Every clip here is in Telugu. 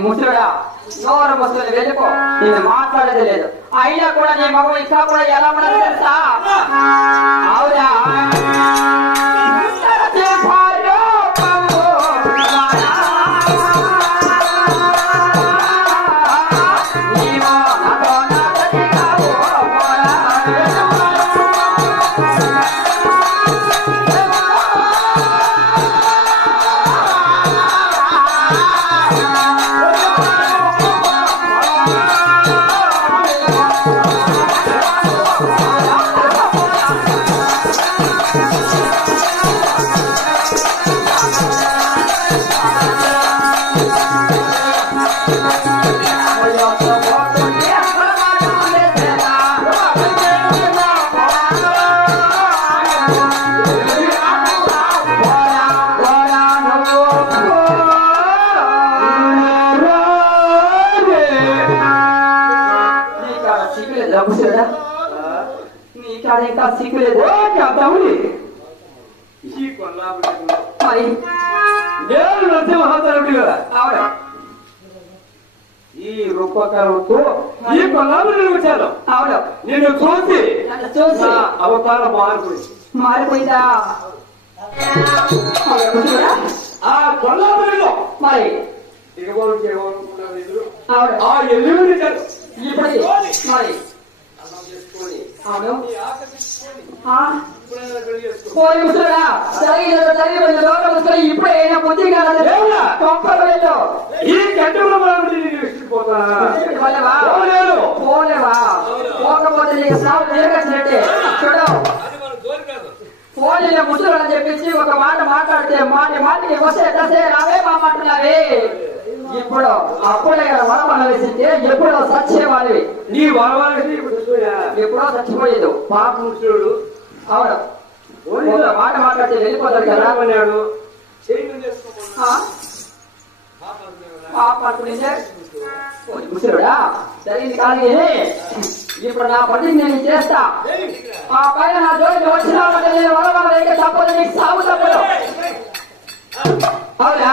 ముసలుడా నోరు ముసలు వెళ్ళిపో నేను మాట్లాడేది లేదు అయినా కూడా నీ మగం ఇంకా కూడా ఎలా ఉన్నది తెలుసా అవునా తమ్ముడి ఈ కొల్లాపురం మరి? నేను నరసింహాచార్యుడు కదా. ఈ రూపకారంతో ఈ కొల్లాపురం వచ్చాను అవును నిన్ను చూసి చూసి. నా అవతారం మారిపోయింది. మారిపోయిందా? ఆ కొల్లాపురంలో మరి? ఎదురు అవును ఆ ఎల్లుండి మరి? ఇప్పుడు బుద్ధి కాదు వెళ్ళు ఈ గంటలో. పోలేవా? పోకపోతే నీకు సాగు తిరగచ్చినట్టే చూడు. అది మన జోలి కాదు పోలీల ముసలు అని చెప్పించి ఒక మాట మాట్లాడితే మాట మాటకి వస్తే దసే రావే మాట్లాడుతున్నావే ఇప్పుడు అప్పుడే కదా వేసింటే ఎప్పుడో సచ్చేవాడివి నీ చూసుకోయా. ఎప్పుడో చచ్చిపోయేదు పాప ముసలుడు అవును. మాట మాట్లాడితే వెళ్ళిపోతాడు కదా? అన్నాడు ముసలుడా? ఇప్పుడు నా పని నేను చేస్తా. ఆ పైన నా జోలికి వచ్చినామంటే నేను వరమల వేయక తప్పదు నీకు సాగు తప్పదు. అవునా?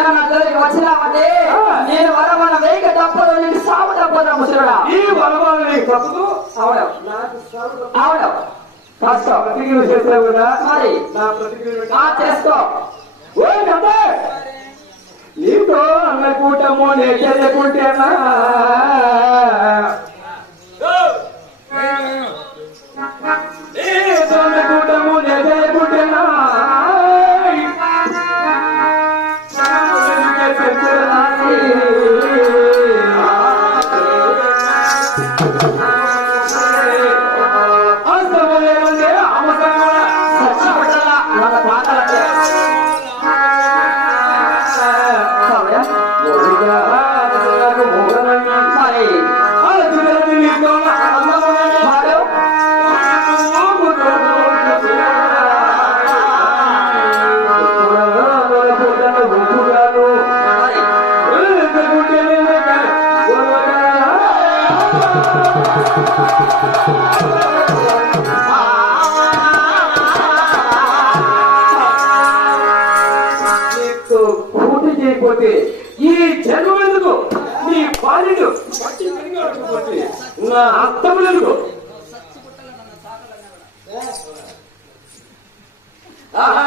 నీకు కనుక నా దగ్గరికి వచ్చినావంటే నేను వరమన్న వేగ తప్పదు నీకు సాగు తప్పదు ముసలుడా ఈ తప్పదు కాస్త కదా. మరి నా ప్రతిజ్ఞ చేసుకో. ఓ నీతో అన్న. కూటము పూర్తి చేయకపోతే ఈ జన్మ ఎందుకు? నీ బాల్యుడు నా అర్థములు ఎందుకు? ఆహా!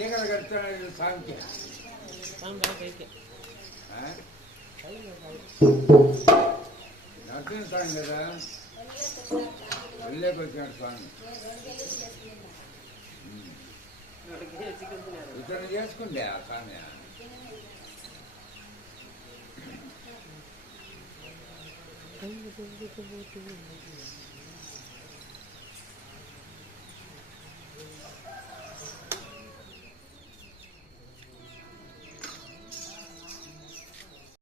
ఈగలు కడుతున్నాడు సాంఖ్య నచ్చిన సాంగ్ కదా? వెళ్ళేకి వచ్చినాడు స్వామి ఇతను చేసుకుండే ఆ స్వామి.